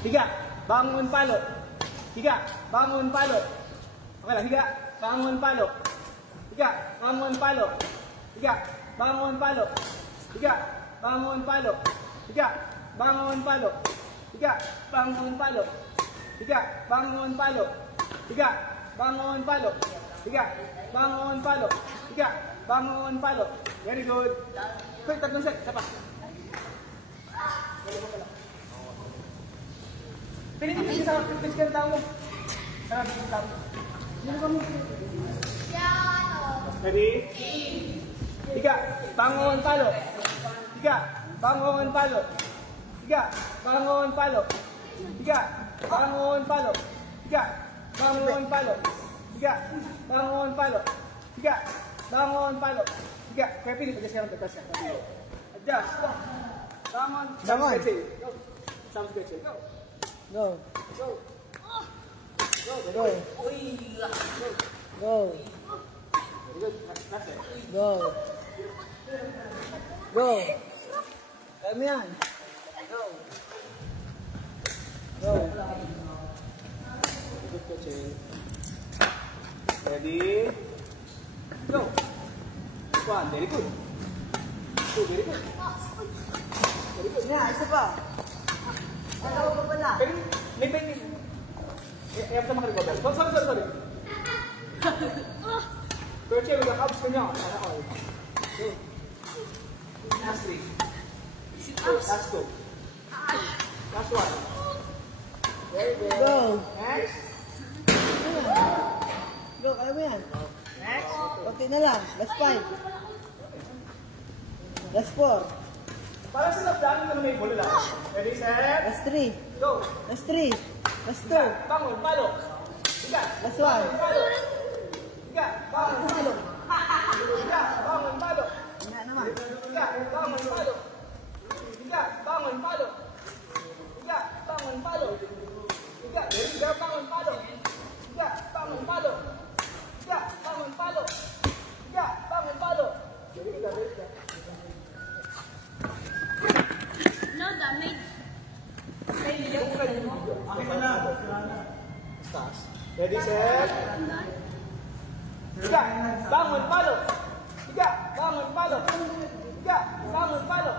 Higa, bangun palo. Higa, bangun palo. Okay lang, higa, bangun palo. Higa, bangun palo. Higa, bangun palo. Higa, bangun palo. Higa, bangun palo. Higa, bangun palo. Higa, bangun palo. Higa, bangun palo. Higa, bangun palo. Higa, bangun palo. Very good. Quick, tatlong set. Isa pa. Pinipin sa pinipin ka ng tao mo. Sarap yung tao mo. Yan ka mo. Ready? Higa, bangun palo. Higa, bangun palo. Higa, bangun palo. Higa, bangun palo. Higa, bangun palo. Higa, bangun palo. Higa, bangun palo. Higa, kaya pinipin ka ng adjust. Adjust. Bangun. Some stretching. Go. Some stretching. Go. Go. Go. Go. Go. Go. Very good. That's it. Go. Go. Kaya mo yan. Go. Go. Good coaching. Ready? Go. One. Very good. Two. Very good. Very good. Yan, isa pa. Ano pa pala? Pero, may pain. Ayaw ka makarecover. Sorry. Coaching, with the abs ko niya. Go. Last three. Last two. Last one. Very good. Go. Next. Go, kaya mo yan. Next. Okay na lang. Last 5. Last 4. Para sa lap-daan na may bola lang. Ready, set? Last 3. Go. Last 3. Last 2. Higa, bangun, palo. Higa. Last 1. Palo. Higa, bangun, palo. Higa, bangun, palo. Yan naman. Higa, bangun, palo. Higa, bangun, palo. Higa, bangun, palo. Higa, higa, bangun, palo. Higa, bangun, palo. Higa, bangun, palo. Higa, bangun, palo. No damage. Ready, set? Higa, bangun, palo. Higa, bangun, palo. Higa, bangun, palo.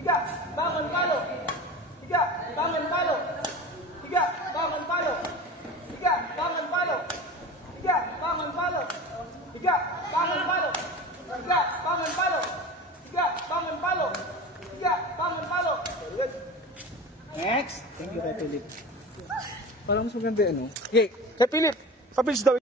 Higa, bangun, palo. Higa, bangun, palo. Higa, bangun, palo. Higa, bangun, palo. Higa, bangun, palo. Higa, bangun, palo. Higa, bangun, palo. Higa, bangun, palo. Higa, bangun, palo. Next. Thank you, Kay Philip. Parang mas maganda ano. Okay, Kay Philip. Kapils daw.